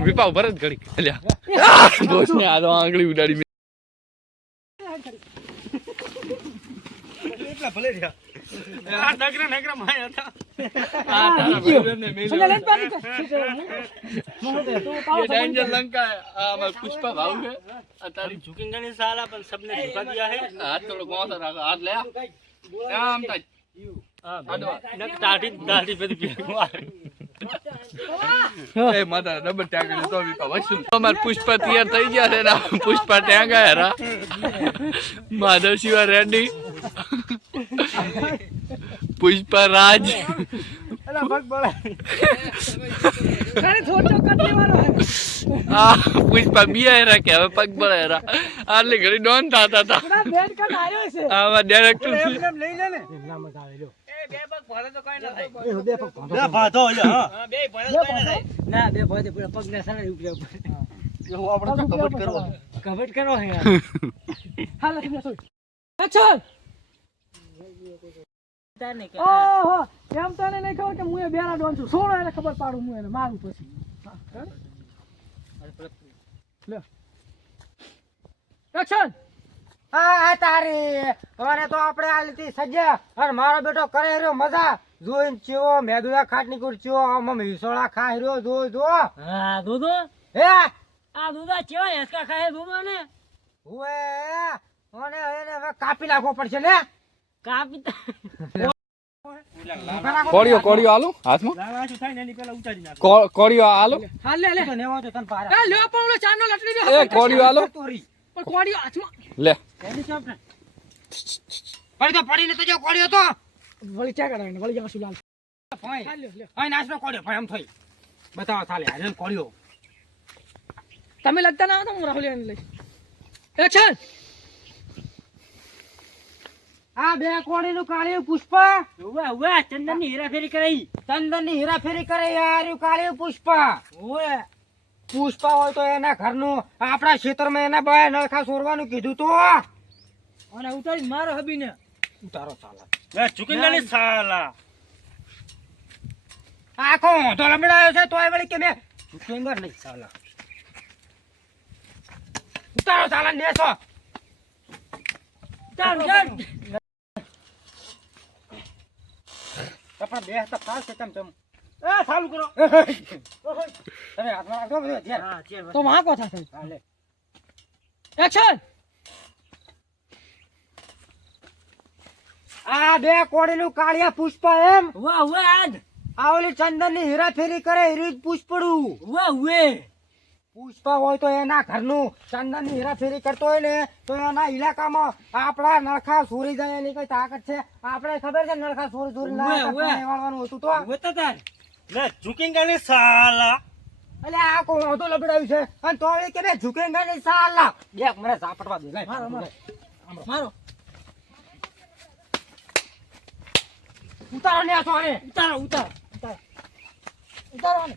વિપા ભરત ઘડી અલ્યા બોસ ને આ તો આંગળી ઉડાડી એટલા ભલે રહ્યા આ નગરા માયા હતા આ તારા ભાઈને મેલી ये डेंजर लंका है मैं पुष्पा भाव है तारी झुकेंगे नहीं साला पर सबने झुका दिया है हाथ तो कौन सा रखा हाथ ले आम ता नक दाढ़ी पे ए माता डबल टैग तो भी वसूल तो मार पुष्पा तैयार થઈ ગયા છે ના પુષ્પા ટેંગ આયા માધવ શિવા રેડ્ડી પુષ્પા રાજ અલા પગ બળે અરે થોડો કરને વાળો આ પુષ્પા બિયા કે હવે પગ બળે આટલી ઘડી ડોન થાતા હતા ના બેન કા આયો છે આમાં ડાયરેક્ટર એમ લઈ લે ને એમના મજા આવે લ્યો એ બે પગ ભરે તો કઈ ના થાય એ બે પગ બે ભાતો હા બે ભરે તો કઈ ના થાય ના બે ભાઈ પૂરા પગ ને સારા ઉપર હું આપણે કબડ કરવા કબડ કરો હે હાલ તમે સોય અચ્છા તને કે ઓહો એમ તને નહીં ખબર કે હું એ બેરા ડોન છું સોળો એને ખબર પાડું હું એને મારું પછી લે એક્શન આ તારી અને તો આપણે આ લીધી સજા અને મારો બેટો કરે રહ્યો મજા જોઈને ચેવો મેદુડા ખાટની કુર ચેવો આમ વિસોળા ખાઈ રહ્યો જો હા દૂધો હે આ દૂધા કેવા હેસકા ખાય દૂધો ને ઓએ અને એને હવે કાપી નાખવો પડશે લે કાપી કોળિયો કોળિયો આલુ હાથમાં લાવા શું થાય ને એની પેલા ઉતારી નાખ કોળિયો આલુ હાલ લે તો નેવો તો તને પારે એ લ્યો પણ ઓલો ચાનો લટડી દે એ કોળિયો આલુ તોરી પણ કોડિયો હાથમાં લે એની સાપને પડી તો પડીને તો જો કોડ્યો તો વળી ક્યાં કરાય વળી જવા સુલાલ ભાઈ હાલ લ્યો લ્યો ભાઈ નાચનો કોડ્યો ભાઈ આમ થઈ બતાવો થાલે આને કોડ્યો તમે લગતા ના તો હું રાહુલ એને લઈ એક્શન આ બે કોડીનું કાળિયું પુષ્પા ઉવા ઉવા ચંદનની હેરાફેરી કરાઈ ચંદનની હેરાફેરી કરે યાર કાળિયું પુષ્પા ઓએ પુષ્પા હોય તો એના ઘરનું આપણા ક્ષેત્રમાં એના બાય નળખા સોરવાનું કીધું તો અને ઉતારી મારો હબીને ઉતારો ચાલા એ ઝુકેંગે નહીં સાલા આખો તો લમડાયો છે તોય વળી કે મેં ઝુકેંગર નહીં ચાલા ઉતારો ચાલા નેસો ચાલ ચાલ પણ બે તો ફાસ છે ચમ એ ચાલુ કરો તમે હાથમાં રાખો બધું ધ્યાન હા ચેર તો માં કોથા થઈ હાલે એક્શન આ બે કોડીનું કાળિયા પુષ્પા એમ ઉવા ઉવા આજ આ ઓલી ચંદનની હેરાફેરી કરે હીરી પુષ્પડું ઉવા ઉવે પુષ્પા હોય તો એના ઘરનું ચંદનની હેરાફેરી કરતો હોય ને તો એના ઇલાકામાં આપણા નળખા સોરી જાય એની કઈ તાકાત છે આપણે ખબર છે નળખા સોરી વાળવાનું હતું તો ઉવે તો તાર લે ઝુકેંગે નહીં સાલા એટલે આ કોણ તો લબડાવ્યું છે અને તો એ કે બે ઝુકેંગા નહીં સાલા બે મને ઝાપટવા દે મારો મારો ઉતારો ને આ તો આને ઉતારો ઉતારો ઉતારો ઉતારો ને